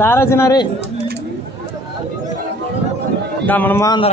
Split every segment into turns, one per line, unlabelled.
దారాజనారి దమనమాంధ్ర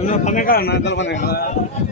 అందరం పనే కదా ఇద్దరు పనే కదా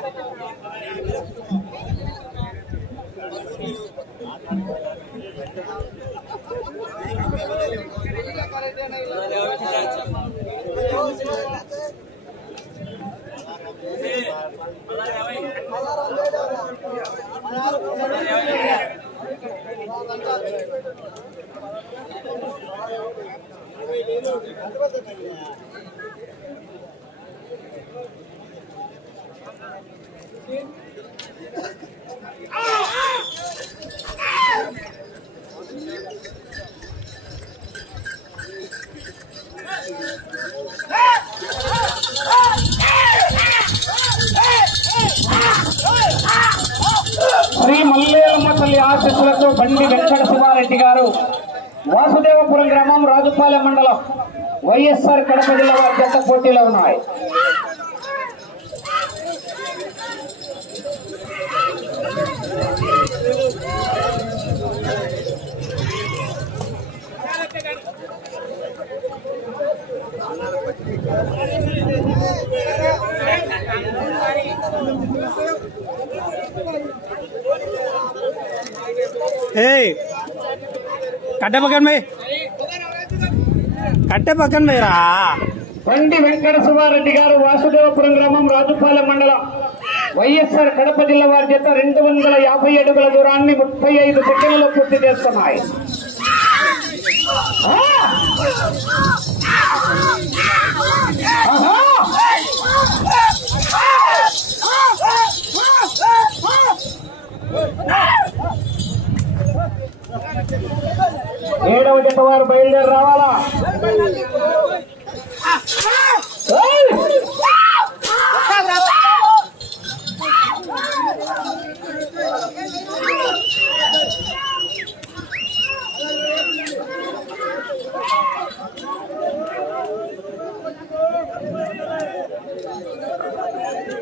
శ్రీ మల్లేలమ్మ తల్లి
ఆశీస్సులతో బండి వెంకట శివారెడ్డి గారు వాసుదేవపురం గ్రామం రాజుపాలెం మండలం. వైఎస్ఆర్ కడప జిల్లా వారి జత పోటీలో ఉన్నాయి
ఏయ్ కట్టే పక్కన పోయి కట్టే పక్కన పోయిరా.
బండి వెంకట శివారెడ్డి గారు వాసుదేవపురం గ్రామం రాజుపాలెం మండలం. వైఎస్ఆర్ కడప జిల్లా వారి చేత రెండు వందల యాభై అడుగుల దూరాన్ని ముప్పై ఐదు సెకండ్లలో పూర్తి చేస్తున్నాయి. ఆ! ఏడవ జత వారు బయలుదేరి రావాలా?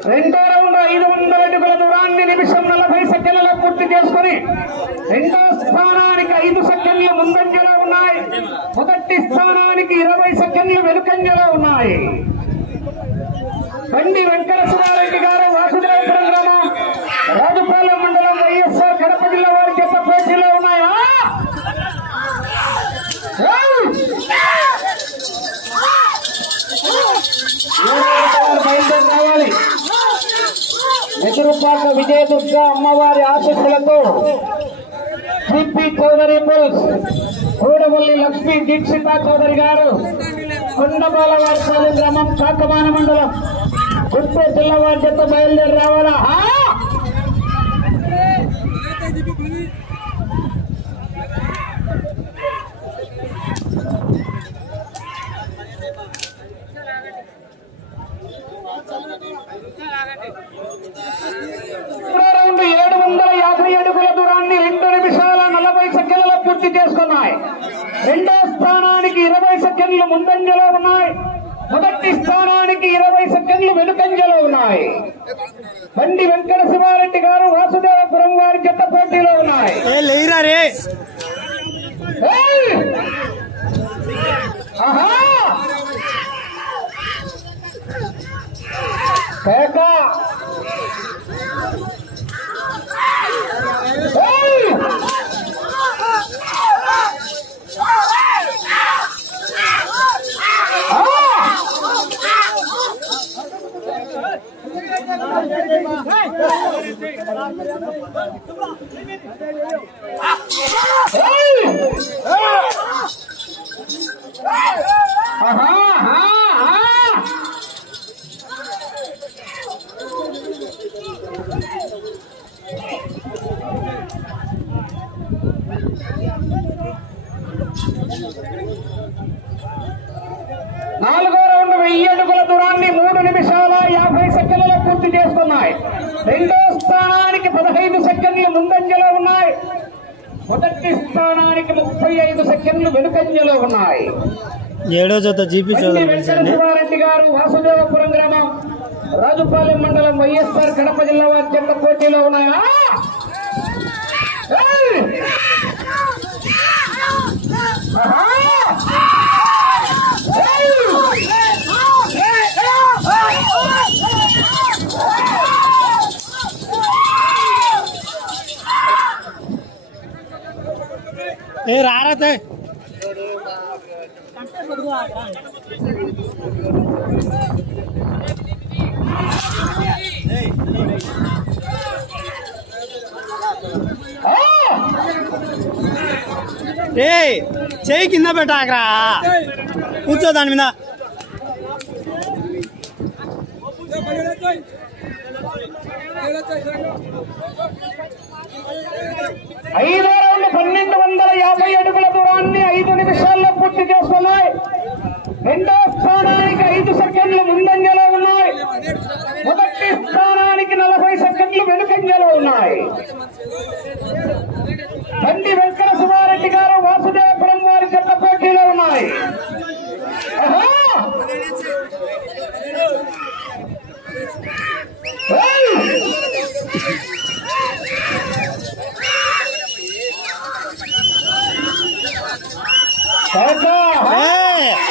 రెండో రౌండ్ ఐదు వందల అడుగుల దూరాన్ని నిమిషం నలభై సెకండ్లలో పూర్తి చేసుకుని రెండో స్థానానికి ఐదు సెకండ్ల ముందంజలో ఉన్నాయి. మొదటి స్థానానికి ఇరవై సెకండ్లు వెనుకంజలో ఉన్నాయి. బండి వెంకటేశ్వరారెడ్డి గారు వాసుదేవపురం గ్రామం. రాజుపాలెం మండలం వైఎస్ఆర్ కడప జిల్లా వారి చేత పోటీలో ఉన్నాయా? బయలుదేరి ఎదురుపాక విజయదుర్గ అమ్మవారి ఆశీస్సులతో చౌదరి బుల్స్ కోడవల్లి లక్ష్మీ దీక్షిత చౌదరి గారు కొండబాలవారి గ్రామం కాకమాన మండలం గుంటూరు జిల్లా వారి చేత బయలుదేరి రావాలా ఆ! ఏడు వందల యాభై అడుగుల దూరాన్ని రెండు నిమిషాల నలభై సెకండ్లలో పూర్తి చేసుకున్నాయి రెండో స్థానానికి ఇరవై సెకండ్లు ముందంజలో ఉన్నాయి. మొదటి స్థానానికి ఇరవై సెకండ్లు వెనుకంజలో ఉన్నాయి. బండి వెంకట శివారెడ్డి గారు వాసుదేవపురం వారి జత పోటీలో ఉన్నాయి! ఆహా! కేక! ఏయ్! ఆ! ఏయ్! ఆహా! ఆహా! ఆహా! నాలుగో రౌండ్ వెయ్యి అడుగుల దూరాన్ని మూడు నిమిషాల యాభై సెకండ్లలో పూర్తి చేసుకున్నాయి రెండో స్థానానికి పదహైదు సెకండ్లు ముందంజలో ఉన్నాయి మొదటి స్థానానికి ముప్పై ఐదు సెకండ్లు వెనుకంజలో ఉన్నాయి
ఏడో జత జీపీ
బండి
చౌదరి
వెంకట
పిలిచండి
శివారెడ్డి గారు వాసుదేవపురం గ్రామం రాజుపాలెం మండలం వైఎస్ఆర్ కడప జిల్లా వారి చెత్త పోటీలో ఉన్నాయా! ఆహా!
ఏ రారతే ఏ చేయి కింద పెట్టాకరా. కూర్చో దాని మీద.
ఐదు రౌండ్ పన్నెండు వందల యాభై అడుగుల దూరాన్ని ఐదు నిమిషాల్లో పూర్తి చేస్తున్నాయి. రెండో స్థానానికి ఐదు సెకండ్లు ముందంజలో ఉన్నాయి. మొదటి స్థానానికి నలభై సెకండ్లు వెనుకంజలో ఉన్నాయి. బండి వెంకట సుమారెడ్డి గారు వాసుదేవపురం వారి చెత్త పోటీలో ఉన్నాయి. Hey! ఏయ్! కాకా!
ఏ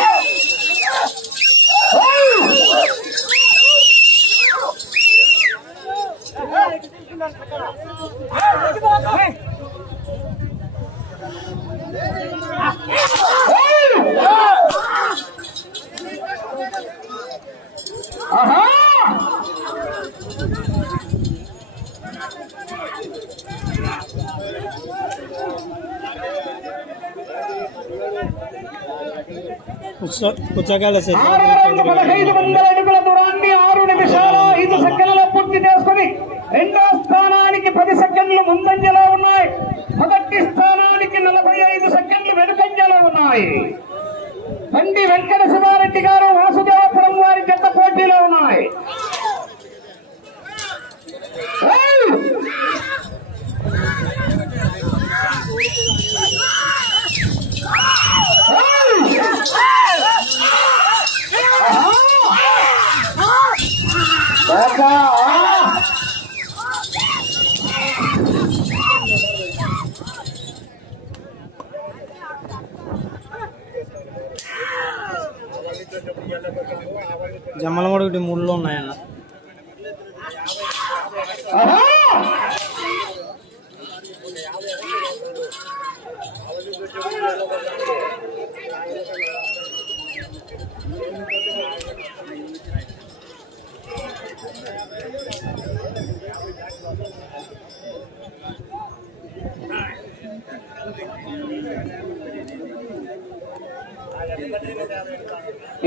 ಕೊಚ್ಚಗಾಲ
ಸೇರಿ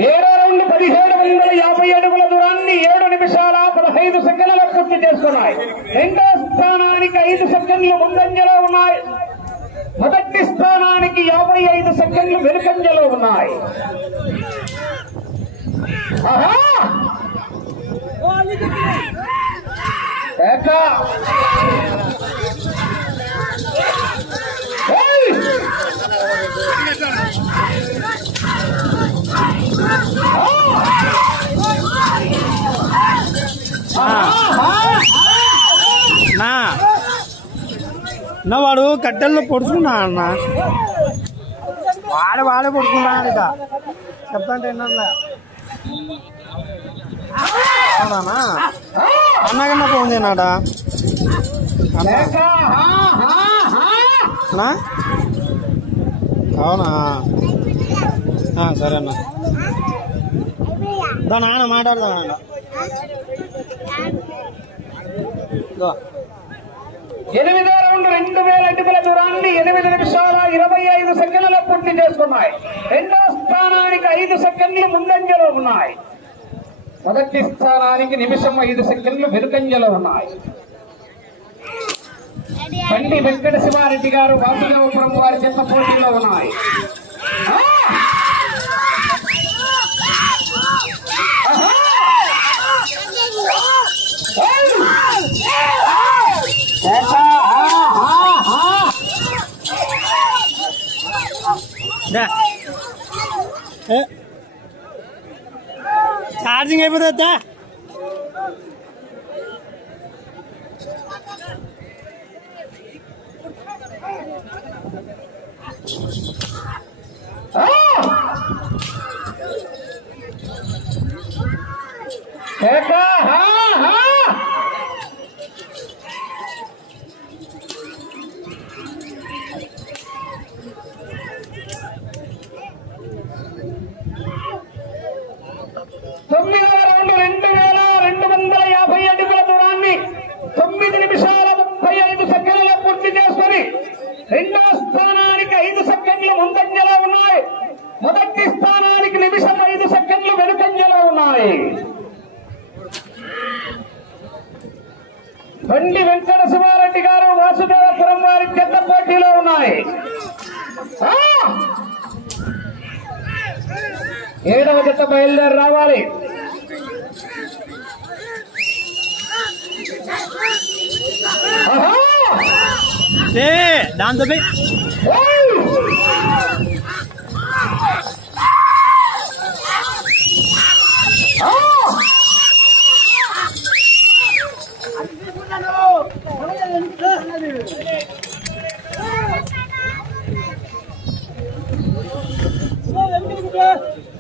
ఏడో రౌండ్ పదిహేడు వందల యాభై అడుగుల దూరాన్ని ఏడు నిమిషాల పదహైదు సెకండ్లలో పూర్తి చేసుకున్నాయి. రెండో స్థానానికి ఐదు సెకండ్లు ముందంజలో ఉన్నాయి. మొదటి స్థానానికి యాభై ఐదు సెకండ్లు వెనుకంజలో ఉన్నాయి. ఆహా!
నా. నా వాడు కట్టెల్లో పొడుచుకున్నా అన్న. వాడు వాడే పొడుచుకున్నాడు ఇక. చెప్తాంటే ఏంటన్నా అవునా? అన్నకన్నా ఫోన్ చేయనాడా? అన్న. అవునా? సరే అన్న. దా నాన్న మాట్లాడదాం అన్న దా.
ఎనిమిదో రౌండ్ రెండు వేల అడుగుల దూరాన్ని ఎనిమిది నిమిషాల ఇరవై ఐదు సెకండ్లలో పూర్తి చేసుకున్నాయి. రెండో స్థానానికి ఐదు సెకండ్లు ముందంజలో ఉన్నాయి. మొదటి స్థానానికి నిమిషం ఐదు సెకండ్లు వెనుకంజలో ఉన్నాయి. బండి వెంకట శివారెడ్డి గారు వాసుదేవపురం వారి చెత్త పోటీలో ఉన్నాయి ఆ! ఆహా! ఏయ్! ఏక! ఆ, ఆ, ఆ!
దా. ఏ. ఛార్జింగ్ అయిపోతుందా
ఆ! ఏక! ఆ, ఆ! తొమ్మిదవ రౌండ్ రెండు వేల రెండు వందల యాభై అడుగుల దూరాన్ని తొమ్మిది నిమిషాల ముప్పై ఐదు సెకండ్లలో పూర్తి చేసుకొని రెండో స్థానానికి ఐదు సెకండ్లు ముందంజలో ఉన్నాయి. మొదటి స్థానానికి నిమిషం ఐదు సెకండ్లు వెనుకంజలో ఉన్నాయి. బండి వెంకట శివారెడ్డి గారు వాసుదేవపురం వారి చెత్త పోటీలో ఉన్నాయి. ఏడవ జత బయలుదేరి రావాలి. ఆహా! đi, đàn ra bích Let's go.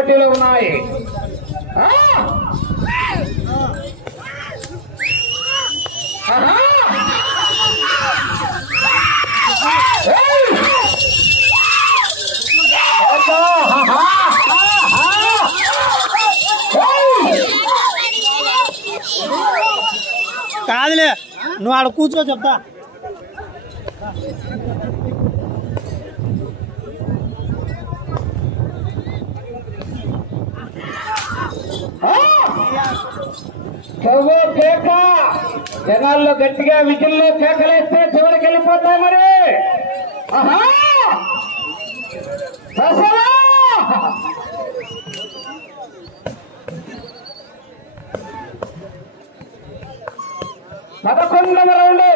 పోటీలో ఉన్నాయి.
కాదులే నువ్వు ఆడ కూర్చో చెప్తా.
కవ్వో కేక. జనాల్లో గట్టిగా విజిల్లో కేకలేస్తే చివరికి వెళ్ళిపోతాయి మరి. ఆహా! పదకొండవ రౌండ్.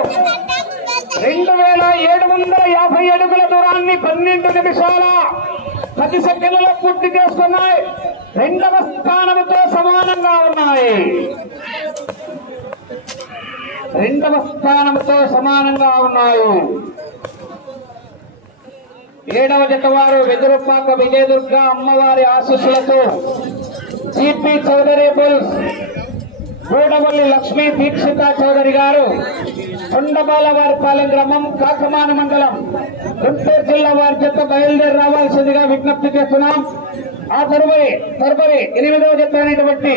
రెండు వేల ఏడు వందల యాభై అడుగుల దూరాన్ని పన్నెండు నిమిషాల పది సెకండ్లలో పూర్తి చేస్తున్నాయి. రెండవ స్థానముతో సమానంగా ఉన్నాయి. రెండవ స్థానంతో సమానంగా ఉన్నాయి. ఏడవ జత వారు వెదురుపాక విజయదుర్గ అమ్మవారి ఆశీస్సులతో సిపి చౌదరి బుల్స్ గూడవల్లి లక్ష్మీ దీక్షిత చౌదరి గారు కొండబాలవారిపాలెం గ్రామం కాకమాన మండలం. గుంటూరు జిల్లా వారి జత బయలుదేరి రావాల్సిందిగా విజ్ఞప్తి చేస్తున్నాం. ఆ తరువాయి తదుపరి ఎనిమిదవ జత అయినటువంటి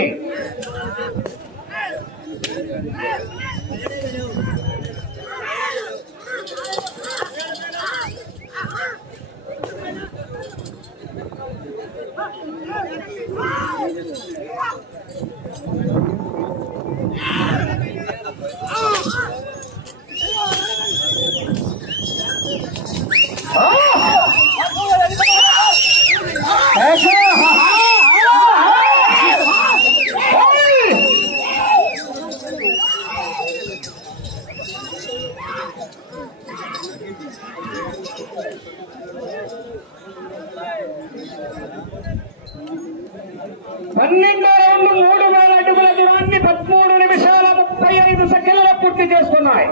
పన్నెండో రౌండ్ మూడు వేల అడుగుల దూరాన్ని పదమూడు నిమిషాల ముప్పై ఐదు సెకండ్ల పూర్తి చేస్తున్నాయి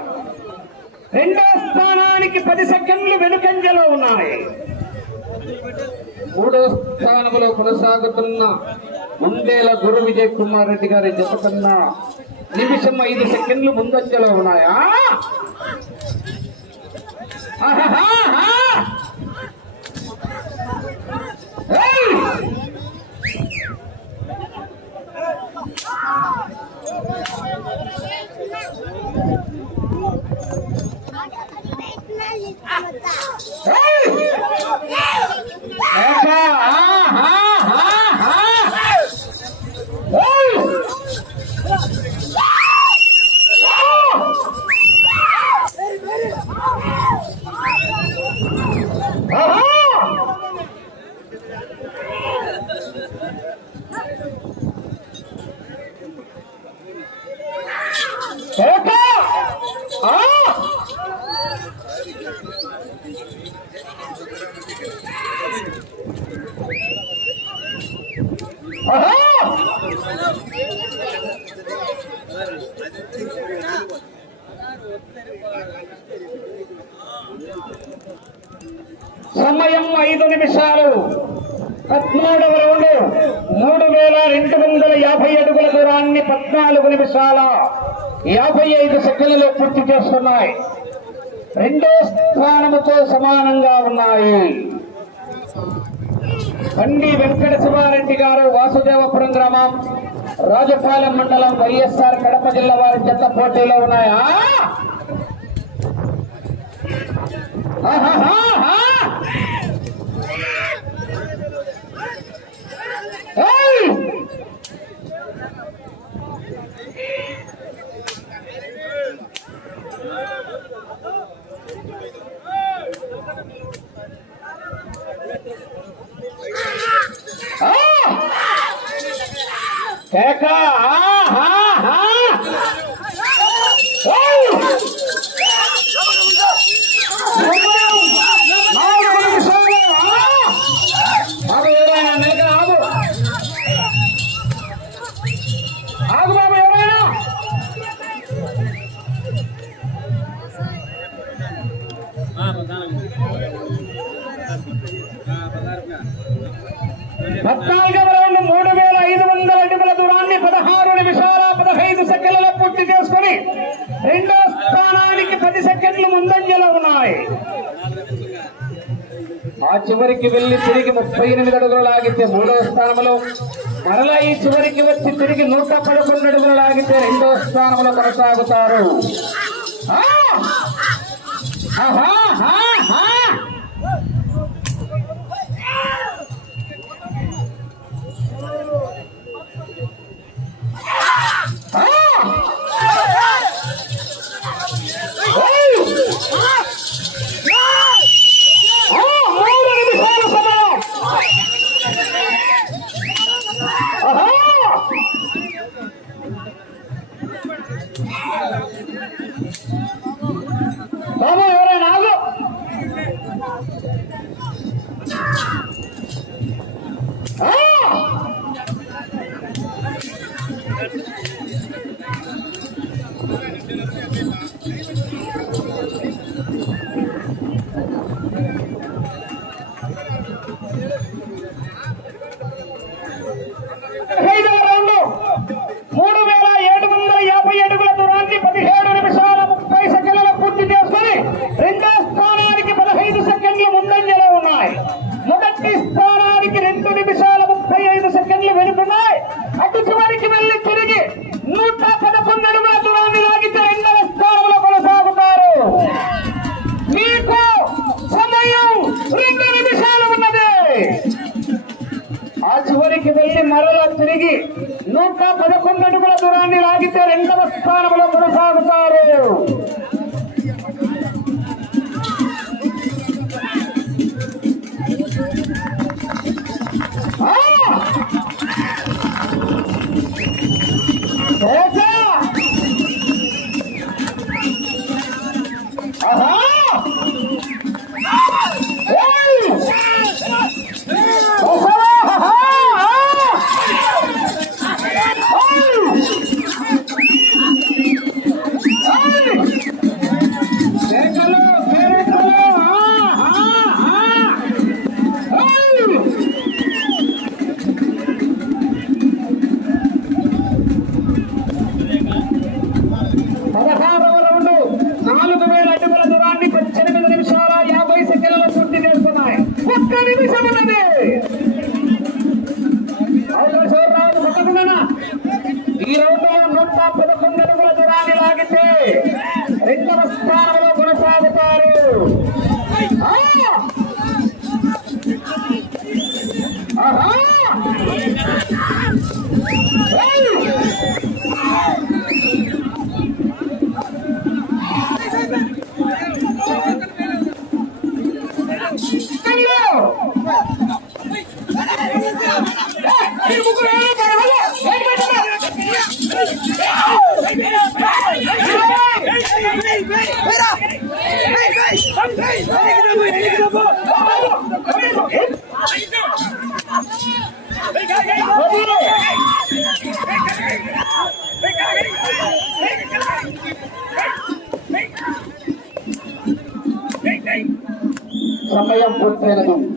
రెండో స్థానానికి పది సెకండ్లు వెనుకంజలో ఉన్నాయి మూడో స్థానంలో కొనసాగుతున్న ముందేల గురు విజయ్ కుమార్ రెడ్డి గారి జత కన్నా నిమిషం ఐదు సెకండ్లు ముందంజలో ఉన్నాయా? Hey! ఏయ్! ఏయ్! ఏకా! ఆహాహాహా! ఏయ్! ఆహా! ఏకా! ఆ! ఆహా! సమయం ఐదు నిమిషాలు. పద్నాలుగవ రౌండ్ మూడు వేల రెండు వందల యాభై అడుగుల దూరాన్ని పద్నాలుగు నిమిషాల యాభై ఐదు సెకండ్లలో పూర్తి చేస్తున్నాయి. రెండో స్థానముతో సమానంగా ఉన్నాయి. బండి వెంకట శివారెడ్డి గారు వాసుదేవపురం గ్రామం రాజపాలెం మండలం వైఎస్ఆర్ కడప జిల్లా వారి జత పోటీలో ఉన్నాయా. పద్నాలుగవ రౌండ్ మూడు వేల ఐదు వందల అడుగుల దూరాన్ని పదహారు నిమిషాల పదహైదు సెకండ్లలో పూర్తి చేసుకుని రెండో స్థానానికి పది సెకండ్లు ముందంజలో ఉన్నాయి. ఆ చివరికి వెళ్ళి తిరిగి ముప్పై ఎనిమిది అడుగులు లాగితే మూడో స్థానంలో మరలా ఈ చివరికి వచ్చి తిరిగి నూట పదకొండు అడుగులు లాగితే రెండో స్థానంలో కొనసాగుతారు. ఆహా! Yeah. తిరిగి నూట పదకొండు అడుగుల దూరాన్ని లాగితే రెండవ స్థానంలో కొనసాగుతారు ఆ! సమయం పూర్తయినది.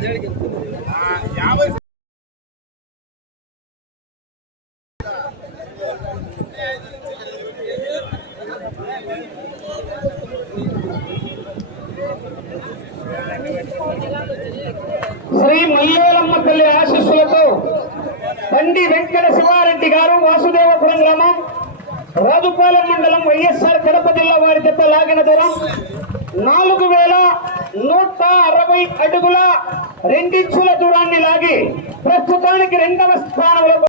శ్రీ